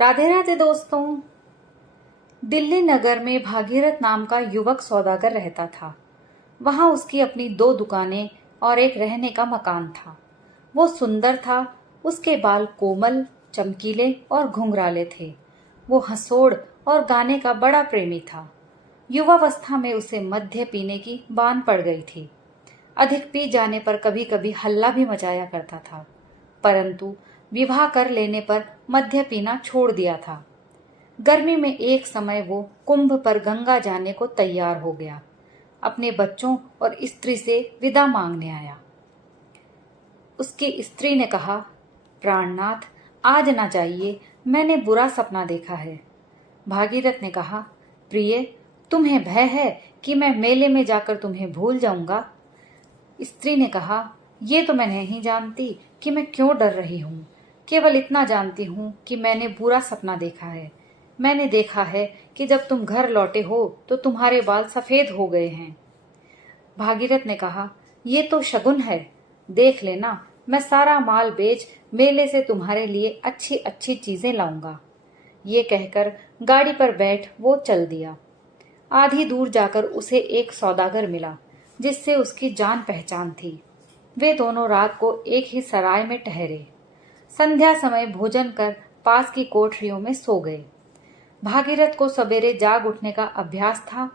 राधे राधे दोस्तों। दिल्ली नगर में भागीरथ नाम का युवक सौदागर रहता था। वहां उसकी अपनी 2 दुकानें और एक रहने का मकान था। वो सुंदर था। उसके बाल कोमल, चमकीले और घुंघराले थे। वो हंसोड़ और गाने का बड़ा प्रेमी था। युवावस्था में उसे मद्य पीने की बान पड़ गई थी। अधिक पी जाने पर कभी कभी हल्ला भी मचाया करता था, परंतु विवाह कर लेने पर मद्य पीना छोड़ दिया था। गर्मी में एक समय वो कुंभ पर गंगा जाने को तैयार हो गया। अपने बच्चों और स्त्री से विदा मांगने आया। उसकी स्त्री ने कहा, प्राणनाथ, आज ना जाइए, मैंने बुरा सपना देखा है। भागीरथ ने कहा, प्रिय, तुम्हें भय है कि मैं मेले में जाकर तुम्हें भूल जाऊंगा? स्त्री ने कहा, ये तो मैं नहीं जानती कि मैं क्यों डर रही हूँ। केवल इतना जानती हूँ कि मैंने बुरा सपना देखा है। मैंने देखा है कि जब तुम घर लौटे हो तो तुम्हारे बाल सफेद हो गए हैं। भागीरथ ने कहा, ये तो शगुन है। देख लेना, मैं सारा माल बेच मेले से तुम्हारे लिए अच्छी अच्छी चीजें लाऊंगा। ये कहकर गाड़ी पर बैठ वो चल दिया। आधी दूर जाकर उसे एक सौदागर मिला जिससे उसकी जान पहचान थी। वे दोनों रात को एक ही सराय में ठहरे। संध्या समय भोजन कर पास की कोठरियों में सो गए। भागीरथ को सवेरे जाग उठने का अभ्यास था।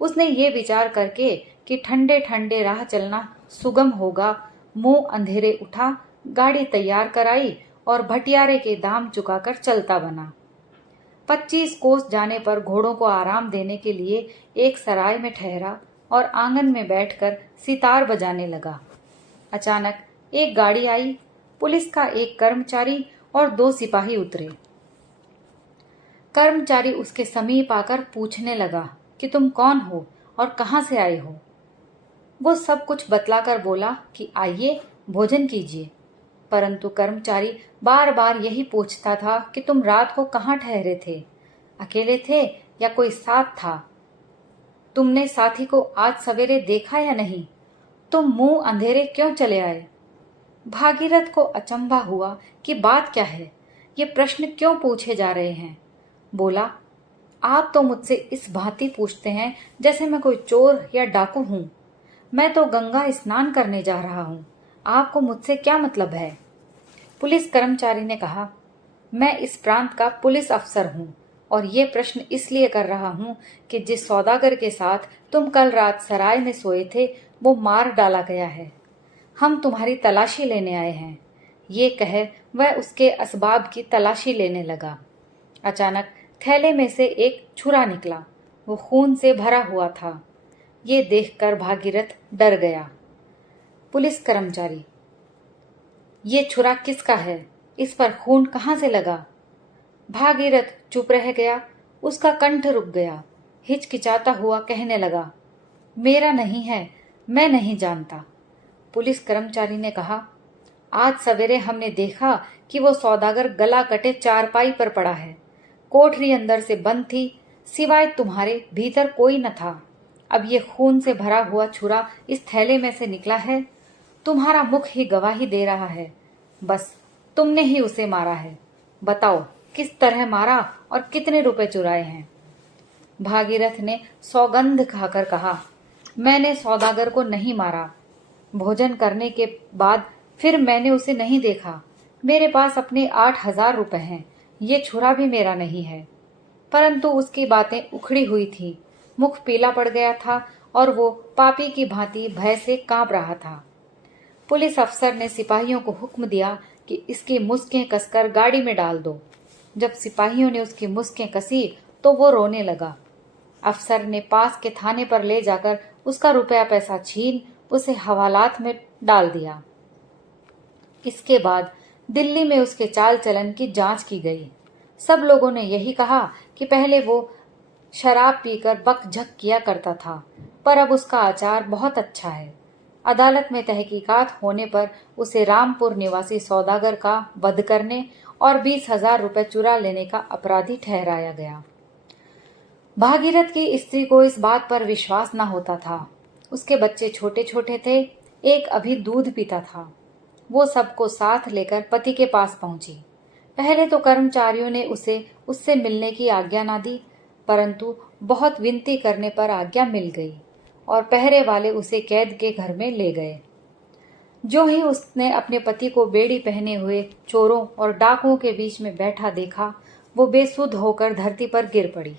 उसने ये विचार करके कि ठंडे ठंडे राह चलना सुगम होगा, मुंह अंधेरे उठा, गाड़ी तैयार कराई और भटियारे के दाम चुकाकर चलता बना। 25 कोस जाने पर घोड़ों को आराम देने के लिए एक सराय में ठहरा और आंगन में बैठकर सितार बजाने लगा। अचानक एक गाड़ी आई। पुलिस का एक कर्मचारी और 2 सिपाही उतरे। कर्मचारी उसके समीप आकर पूछने लगा कि तुम कौन हो और कहां से आए हो। वो सब कुछ बतलाकर बोला कि आइए, भोजन कीजिए। परंतु कर्मचारी बार बार यही पूछता था कि तुम रात को कहाँ ठहरे थे, अकेले थे या कोई साथ था? तुमने साथी को आज सवेरे देखा या नहीं? तुम मुंह अंधेरे क्यों चले आए? भागीरथ को अचंभा हुआ कि बात क्या है, ये प्रश्न क्यों पूछे जा रहे हैं। बोला, आप तो मुझसे इस भांति पूछते हैं जैसे मैं कोई चोर या डाकू हूं। मैं तो गंगा स्नान करने जा रहा हूं। आपको मुझसे क्या मतलब है? पुलिस कर्मचारी ने कहा, मैं इस प्रांत का पुलिस अफसर हूं और ये प्रश्न इसलिए कर रहा हूं कि जिस सौदागर के साथ तुम कल रात सराय में सोए थे वो मार डाला गया है। हम तुम्हारी तलाशी लेने आए हैं। ये कह वह उसके असबाब की तलाशी लेने लगा। अचानक थैले में से एक छुरा निकला। वो खून से भरा हुआ था। ये देखकर भागीरथ डर गया। पुलिस कर्मचारी, ये छुरा किसका है? इस पर खून कहाँ से लगा? भागीरथ चुप रह गया। उसका कंठ रुक गया। हिचकिचाता हुआ कहने लगा, मेरा नहीं है, मैं नहीं जानता। पुलिस कर्मचारी ने कहा, आज सवेरे हमने देखा कि वो सौदागर गला कटे चारपाई पर पड़ा है। कोठरी अंदर से बंद थी, सिवाय तुम्हारे भीतर कोई न था। अब ये खून से भरा हुआ छुरा इस थैले में से निकला है। तुम्हारा मुख ही गवाही दे रहा है। बस तुमने ही उसे मारा है। बताओ, किस तरह मारा और कितने रुपए चुराए हैं? भागीरथ ने सौगंध खाकर कहा, मैंने सौदागर को नहीं मारा। भोजन करने के बाद फिर मैंने उसे नहीं देखा। मेरे पास अपने 8,000 रुपए हैं। ये छुरा भी मेरा नहीं है। परंतु उसकी बातें उखड़ी हुई थी। मुख पीला पड़ गया था और वो पापी की भांति भय से कांप रहा था। पुलिस अफसर ने सिपाहियों को हुक्म दिया कि इसकी मुस्कें कसकर गाड़ी में डाल दो। जब सिपाहियों ने उसकी मुस्कें कसी तो वो रोने लगा। अफसर ने पास के थाने पर ले जाकर उसका रुपया पैसा छीन उसे हवालात में डाल दिया। इसके बाद दिल्ली में उसके चाल चलन की जांच की गई। सब लोगों ने यही कहा कि पहले वो शराब पीकर बकझक किया करता था, पर अब उसका आचार बहुत अच्छा है। अदालत में तहकीकात होने पर उसे रामपुर निवासी सौदागर का वध करने और 20,000 रुपए चुरा लेने का अपराधी ठहराया गया। भागीरथ की स्त्री को इस बात पर विश्वास न होता था। उसके बच्चे छोटे छोटे थे। एक अभी दूध पीता था। वो सबको साथ लेकर पति के पास पहुंची। पहले तो कर्मचारियों ने उसे उससे मिलने की आज्ञा ना दी, परंतु बहुत विनती करने पर आज्ञा मिल गई और पहरे वाले उसे कैद के घर में ले गए। जो ही उसने अपने पति को बेड़ी पहने हुए चोरों और डाकुओं के बीच में बैठा देखा, वो बेसुध होकर धरती पर गिर पड़ी।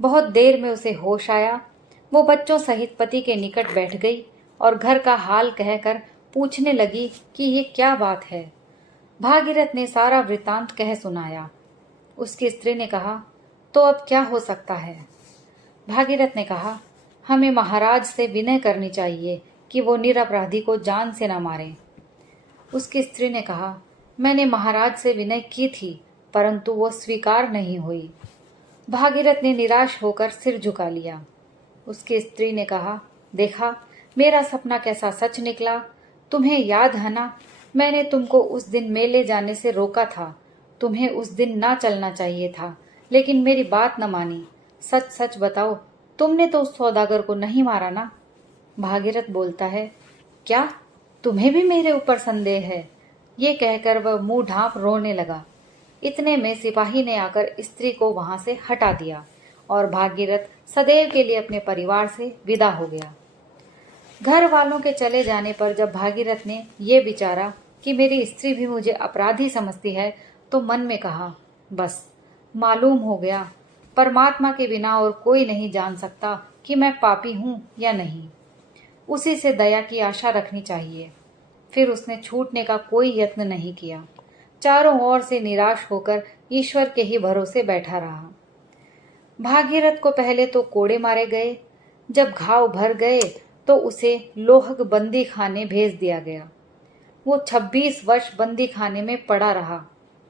बहुत देर में उसे होश आया। वो बच्चों सहित पति के निकट बैठ गई और घर का हाल कहकर पूछने लगी कि ये क्या बात है। भागीरथ ने सारा वृतांत कह सुनाया। उसकी स्त्री ने कहा, तो अब क्या हो सकता है? भागीरथ ने कहा, हमें महाराज से विनय करनी चाहिए कि वो निरपराधी को जान से न मारें। उसकी स्त्री ने कहा, मैंने महाराज से विनय की थी, परंतु वो स्वीकार नहीं हुई। भागीरथ ने निराश होकर सिर झुका लिया। उसकी स्त्री ने कहा, देखा मेरा सपना कैसा सच निकला। तुम्हें याद है ना, मैंने तुमको उस दिन मेले जाने से रोका था। तुम्हें उस दिन ना चलना चाहिए था, लेकिन मेरी बात न मानी। सच सच बताओ, तुमने तो उस सौदागर को नहीं मारा ना? भागीरथ बोलता है, क्या तुम्हें भी मेरे ऊपर संदेह है? ये कहकर वह मुंह ढांप रोने लगा। इतने में सिपाही ने आकर स्त्री को वहां से हटा दिया और भागीरथ सदैव के लिए अपने परिवार से विदा हो गया। घर वालों के चले जाने पर जब भागीरथ ने ये विचारा कि मेरी स्त्री भी मुझे अपराधी समझती है, तो मन में कहा, बस मालूम हो गया, परमात्मा के बिना और कोई नहीं जान सकता कि मैं पापी हूं या नहीं। उसी से दया की आशा रखनी चाहिए। फिर उसने छूटने का कोई यत्न नहीं किया। चारों ओर से निराश होकर ईश्वर के ही भरोसे बैठा रहा। भागीरथ को पहले तो कोड़े मारे गए। जब घाव भर गए तो उसे लोहग बंदी खाने भेज दिया गया। वो 26 वर्ष बंदी खाने में पड़ा रहा।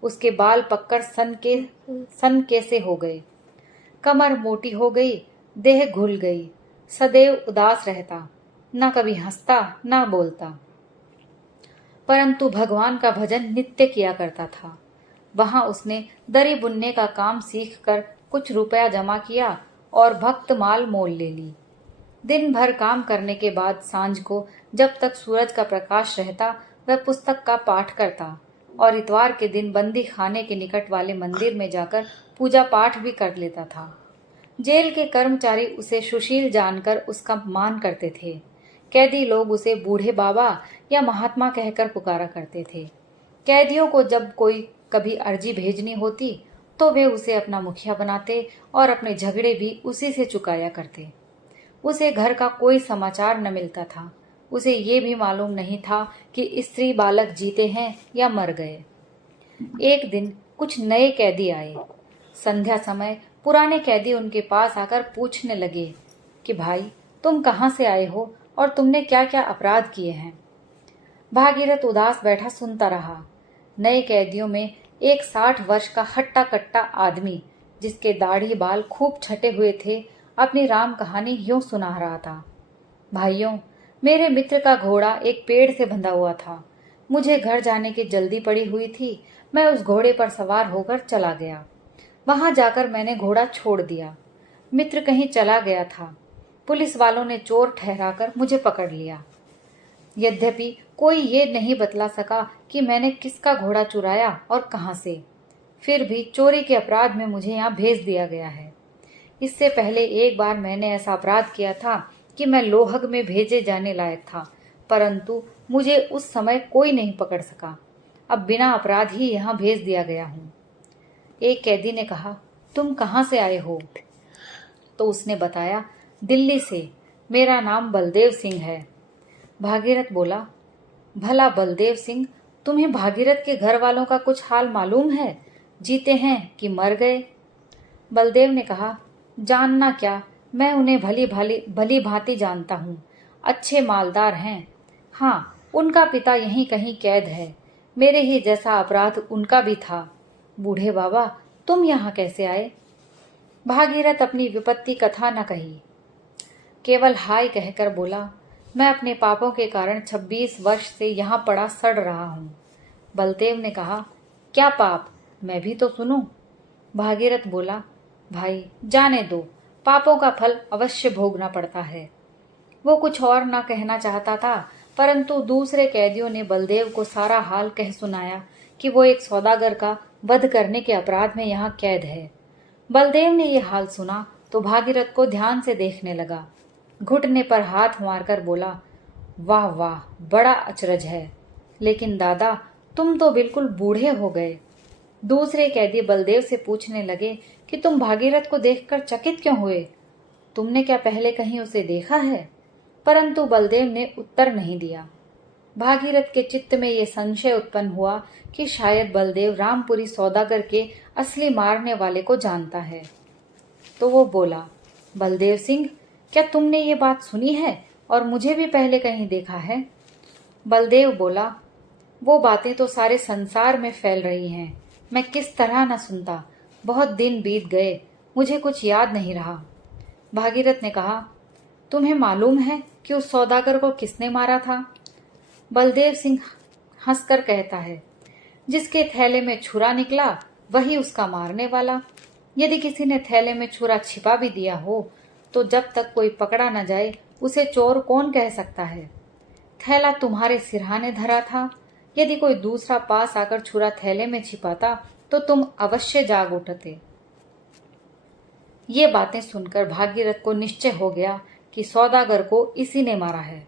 उसके बाल पककर सन कैसे हो गए, कमर मोटी हो गई, देह घुल गई, सदैव उदास रहता, न कभी हंसता न बोलता, परंतु भगवान का भजन नित्य किया करता था। वहां उसने दरी बुनने का काम सीखकर कुछ रुपया जमा किया और भक्त माल मोल ले ली। दिन भर काम करने के बाद सांझ को जब तक सूरज का प्रकाश रहता, वह पुस्तक का पाठ करता और इतवार के दिन बंदी खाने के निकट वाले मंदिर में जाकर पूजा पाठ भी कर लेता था। जेल के कर्मचारी उसे सुशील जानकर उसका मान करते थे। कैदी लोग उसे बूढ़े बाबा या महात्मा कहकर पुकारा करते थे। कैदियों को जब कोई कभी अर्जी भेजनी होती तो वे उसे अपना मुखिया बनाते और अपने झगड़े भी उसी से चुकाया करते। उसे घर का कोई समाचार न मिलता था। उसे ये भी मालूम नहीं था कि स्त्री बालक जीते हैं या मर गए। एक दिन कुछ नए कैदी आए। संध्या समय पुराने कैदी उनके पास आकर पूछने लगे कि भाई, तुम कहाँ से आए हो और तुमने क्या क्या अपराध किए हैं? भागीरथ उदास बैठा सुनता रहा। नए कैदियों में एक 60 वर्ष का हट्टा कट्टा आदमी, जिसके दाढ़ी बाल खूब छटे हुए थे, अपनी राम कहानी यूं सुना रहा था। भाइयों, मेरे मित्र का घोड़ा एक पेड़ से बंधा हुआ था। मुझे घर जाने की जल्दी पड़ी हुई थी। मैं उस घोड़े पर सवार होकर चला गया। वहां जाकर मैंने घोड़ा छोड़ दिया। मित्र कहीं चला गया था। पुलिस वालों ने चोर ठहराकर मुझे पकड़ लिया। यद्यपि कोई ये नहीं बतला सका कि मैंने किसका घोड़ा चुराया और कहां से। फिर भी चोरी के अपराध में मुझे यहाँ भेज दिया गया है। इससे पहले एक बार मैंने ऐसा अपराध किया था कि मैं लोहग में भेजे जाने लायक था, परंतु मुझे उस समय कोई नहीं पकड़ सका। अब बिना अपराध ही यहाँ भेज दिया गया हूँ। एक कैदी ने कहा, तुम कहाँ से आए हो? तो उसने बताया, दिल्ली से। मेरा नाम बलदेव सिंह है। भागीरथ बोला, भला बलदेव सिंह, तुम्हें भागीरथ के घर वालों का कुछ हाल मालूम है? जीते हैं कि मर गए? बलदेव ने कहा, जानना क्या, मैं उन्हें भली भांति जानता हूँ। अच्छे मालदार हैं। हाँ, उनका पिता यहीं कहीं कैद है। मेरे ही जैसा अपराध उनका भी था। बूढ़े बाबा, तुम यहाँ कैसे आए? भागीरथ अपनी विपत्ति कथा न कही, केवल हाय कहकर बोला, मैं अपने पापों के कारण 26 वर्ष से यहाँ पड़ा सड़ रहा हूँ। बलदेव ने कहा, क्या पाप, मैं भी तो सुनूं। भागीरथ बोला, भाई जाने दो, पापों का फल अवश्य भोगना पड़ता है। वो कुछ और न कहना चाहता था, परंतु दूसरे कैदियों ने बलदेव को सारा हाल कह सुनाया कि वो एक सौदागर का वध करने के अपराध में यहाँ कैद है। बलदेव ने यह हाल सुना तो भागीरथ को ध्यान से देखने लगा। घुटने पर हाथ मारकर बोला, वाह वाह, बड़ा अचरज है। लेकिन दादा, तुम तो बिल्कुल बूढ़े हो गए। दूसरे कैदी बलदेव से पूछने लगे कि तुम भागीरथ को देखकर चकित क्यों हुए? तुमने क्या पहले कहीं उसे देखा है? परंतु बलदेव ने उत्तर नहीं दिया। भागीरथ के चित्त में ये संशय उत्पन्न हुआ कि शायद बलदेव रामपुरी सौदागर के असली मारने वाले को जानता है। तो वो बोला, बलदेव सिंह, क्या तुमने ये बात सुनी है और मुझे भी पहले कहीं देखा है? बलदेव बोला, वो बातें तो सारे संसार में फैल रही हैं। मैं किस तरह न सुनता। बहुत दिन बीत गए, मुझे कुछ याद नहीं रहा। भागीरथ ने कहा, तुम्हें मालूम है कि उस सौदागर को किसने मारा था? बलदेव सिंह हंसकर कहता है, जिसके थैले में छुरा निकला वही उसका मारने वाला। यदि किसी ने थैले में छुरा छिपा भी दिया हो तो जब तक कोई पकड़ा न जाए उसे चोर कौन कह सकता है? थैला तुम्हारे सिरहाने धरा था। यदि कोई दूसरा पास आकर छुरा थैले में छिपाता तो तुम अवश्य जाग उठते। ये बातें सुनकर भागीरथ को निश्चय हो गया कि सौदागर को इसी ने मारा है।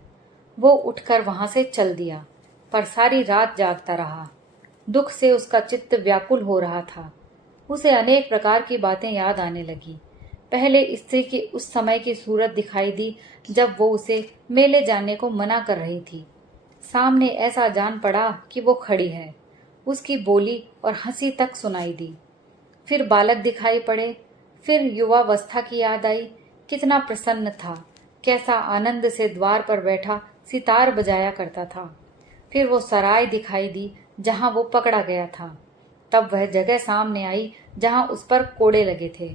वो उठकर वहां से चल दिया, पर सारी रात जागता रहा। दुख से उसका चित्त व्याकुल हो रहा था। उसे अनेक प्रकार की बातें याद आने लगी। पहले स्त्री की उस समय की सूरत दिखाई दी जब वो उसे मेले जाने को मना कर रही थी। सामने ऐसा जान पड़ा कि वो खड़ी है। उसकी बोली और हंसी तक सुनाई दी। फिर बालक दिखाई पड़े। फिर युवावस्था की याद आई। कितना प्रसन्न था, कैसा आनंद से द्वार पर बैठा सितार बजाया करता था। फिर वो सराय दिखाई दी जहां वो पकड़ा गया था। तब वह जगह सामने आई जहां उस पर कोड़े लगे थे।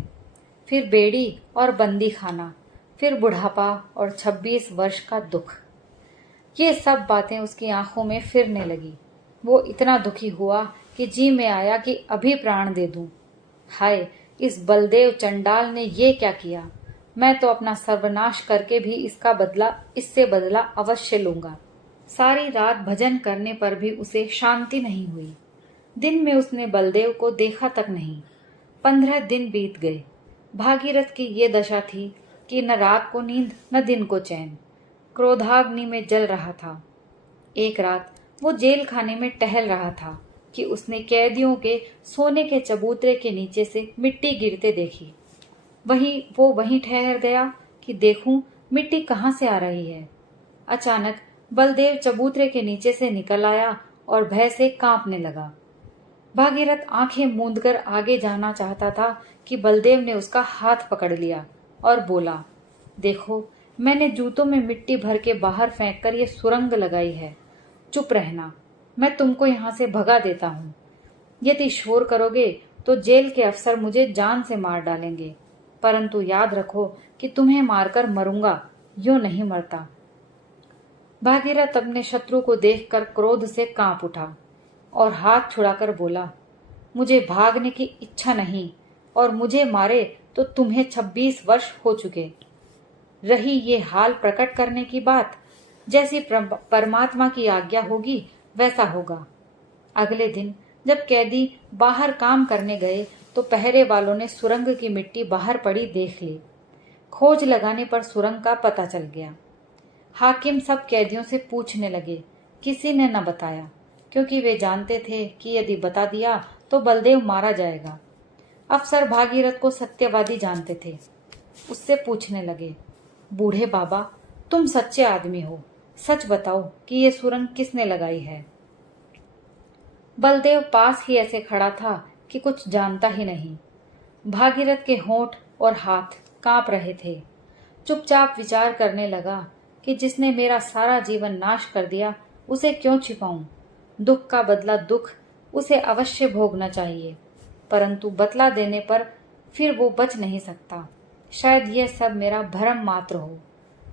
फिर बेड़ी और बंदी खाना, फिर बुढ़ापा और 26 वर्ष का दुख। ये सब बातें उसकी आंखों में फिरने लगी। वो इतना दुखी हुआ कि जी में आया कि अभी प्राण दे दूं। हाय, इस बलदेव चंडाल ने ये क्या किया? मैं तो अपना सर्वनाश करके भी इससे बदला अवश्य लूंगा। सारी रात भजन करने पर भी उसे शांति नहीं हुई। दिन में उसने बलदेव को देखा तक नहीं। 15 दिन बीत गए। भागीरथ की ये दशा थी कि न रात को नींद न दिन को चैन। क्रोधाग्नि में जल रहा था। एक रात वो जेल खाने में टहल रहा था कि उसने कैदियों के सोने के चबूतरे के नीचे से मिट्टी गिरते देखी। वहीं ठहर गया कि देखूं मिट्टी कहाँ से आ रही है। अचानक बलदेव चबूतरे के नीचे से निकल आया और भय से कांपने लगा। भागीरथ आंखें मूंदकर आगे जाना चाहता था कि बलदेव ने उसका हाथ पकड़ लिया और बोला, देखो, मैंने जूतों में मिट्टी भर के बाहर फेंककर ये सुरंग लगाई है। चुप रहना, मैं तुमको यहाँ से भगा देता हूँ। यदि शोर करोगे तो जेल के अफसर मुझे जान से मार डालेंगे, परंतु याद रखो कि तुम्हें मारकर मरूंगा, यूं नहीं मरता। भागीरथ अपने शत्रु को देखकर क्रोध से कांप उठा और हाथ छुड़ाकर बोला, मुझे भागने की इच्छा नहीं, और मुझे मारे तो तुम्हें 26 वर्ष हो चुके। रही ये हाल प्रकट करने की बात, जैसी परमात्मा की आज्ञा होगी वैसा होगा। अगले दिन जब कैदी बाहर काम करने गए तो पहरे वालों ने सुरंग की मिट्टी बाहर पड़ी देख ली। खोज लगाने पर सुरंग का पता चल गया। हाकिम सब कैदियों से पूछने लगे। किसी ने न बताया, क्योंकि वे जानते थे कि यदि बता दिया तो बलदेव मारा जाएगा। अफसर भागीरथ को सत्यवादी जानते थे। उससे पूछने लगे, बूढ़े बाबा, तुम सच्चे आदमी हो, सच बताओ कि ये सुरंग किसने लगाई है? बलदेव पास ही ऐसे खड़ा था कि कुछ जानता ही नहीं। भागीरथ के होंठ और हाथ कांप रहे थे। चुपचाप विचार करने लगा कि जिसने मेरा सारा जीवन नाश कर दिया उसे क्यों छिपाऊं? दुख का बदला दुख, उसे अवश्य भोगना चाहिए, परंतु बतला देने पर फिर वो बच नहीं सकता। शायद यह सब मेरा भ्रम मात्र हो।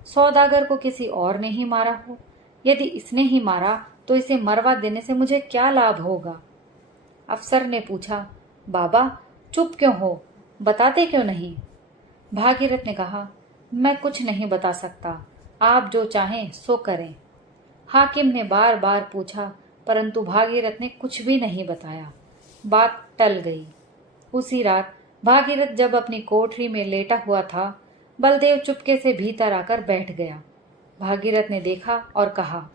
सौदागर को किसी और ने ही मारा हो। यदि इसने ही मारा तो इसे मरवा देने से मुझे क्या लाभ होगा? अफसर ने पूछा, बाबा चुप क्यों हो, बताते क्यों नहीं? भागीरथ ने कहा, मैं कुछ नहीं बता सकता, आप जो चाहें सो करें। हाकिम ने बार बार पूछा, परंतु भागीरथ ने कुछ भी नहीं बताया। बात टल गई। उसी रात भागीरथ जब अपनी कोठरी में लेटा हुआ था, बलदेव चुपके से भीतर आकर बैठ गया। भागीरथ ने देखा और कहा,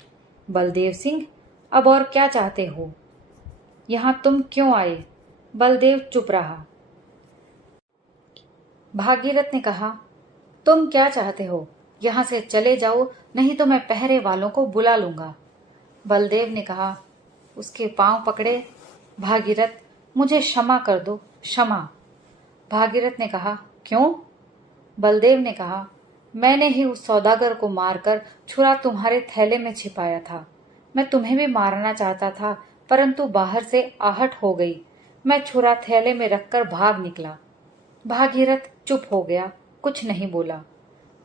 बलदेव सिंह, अब और क्या चाहते हो? यहाँ तुम क्यों आए? बलदेव चुप रहा। भागीरथ ने कहा, तुम क्या चाहते हो? यहाँ से चले जाओ, नहीं तो मैं पहरे वालों को बुला लूंगा। बलदेव ने कहा, उसके पांव पकड़े, भागीरथ, मुझे क्षमा कर दो, क्षमा। भागीरथ ने कहा, क्यों? बलदेव ने कहा, मैंने ही उस सौदागर को मारकर छुरा तुम्हारे थैले में छिपाया था। मैं तुम्हें भी मारना चाहता था, परंतु बाहर से आहट हो गई। मैं छुरा थैले में रखकर भाग निकला। भागीरथ चुप हो गया, कुछ नहीं बोला।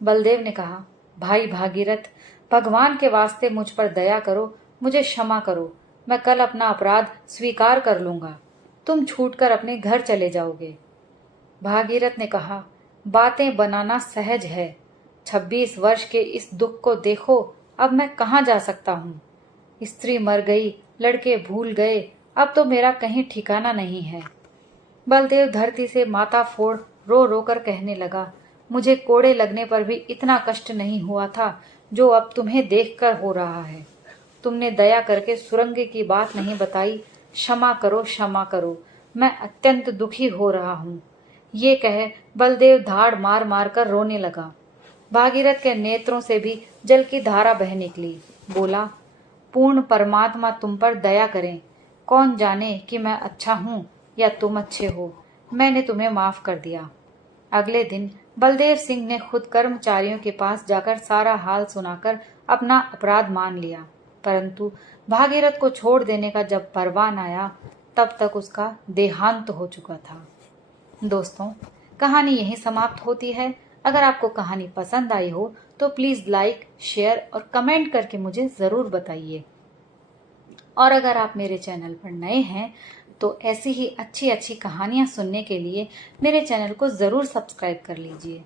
बलदेव ने कहा, भाई भागीरथ, भगवान के वास्ते मुझ पर दया करो, मुझे क्षमा करो। मैं कल अपना अपराध स्वीकार कर लूंगा। तुम छूटकर अपने घर चले जाओगे। भागीरथ ने कहा, बातें बनाना सहज है। 26 वर्ष के इस दुख को देखो, अब मैं कहाँ जा सकता हूँ? स्त्री मर गई, लड़के भूल गए, अब तो मेरा कहीं ठिकाना नहीं है। बलदेव धरती से माथा फोड़ रो रो कर कहने लगा, मुझे कोड़े लगने पर भी इतना कष्ट नहीं हुआ था जो अब तुम्हें देखकर हो रहा है। तुमने दया करके सुरंगे की बात नहीं बताई। क्षमा करो, क्षमा करो, मैं अत्यंत दुखी हो रहा हूँ। ये कह बलदेव धाड़ मार मार कर रोने लगा। भागीरथ के नेत्रों से भी जल की धारा बह निकली। बोला, पूर्ण परमात्मा तुम पर दया करें। कौन जाने कि मैं अच्छा हूँ या तुम अच्छे हो। मैंने तुम्हें माफ कर दिया। अगले दिन बलदेव सिंह ने खुद कर्मचारियों के पास जाकर सारा हाल सुनाकर अपना अपराध मान लिया, परंतु भागीरथ को छोड़ देने का जब परवान आया, तब तक उसका देहांत हो चुका था। दोस्तों, कहानी यहीं समाप्त होती है। अगर आपको कहानी पसंद आई हो तो प्लीज लाइक, शेयर और कमेंट करके मुझे जरूर बताइए। और अगर आप मेरे चैनल पर नए हैं तो ऐसी ही अच्छी अच्छी कहानियां सुनने के लिए मेरे चैनल को जरूर सब्सक्राइब कर लीजिए।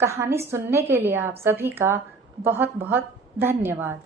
कहानी सुनने के लिए आप सभी का बहुत बहुत धन्यवाद।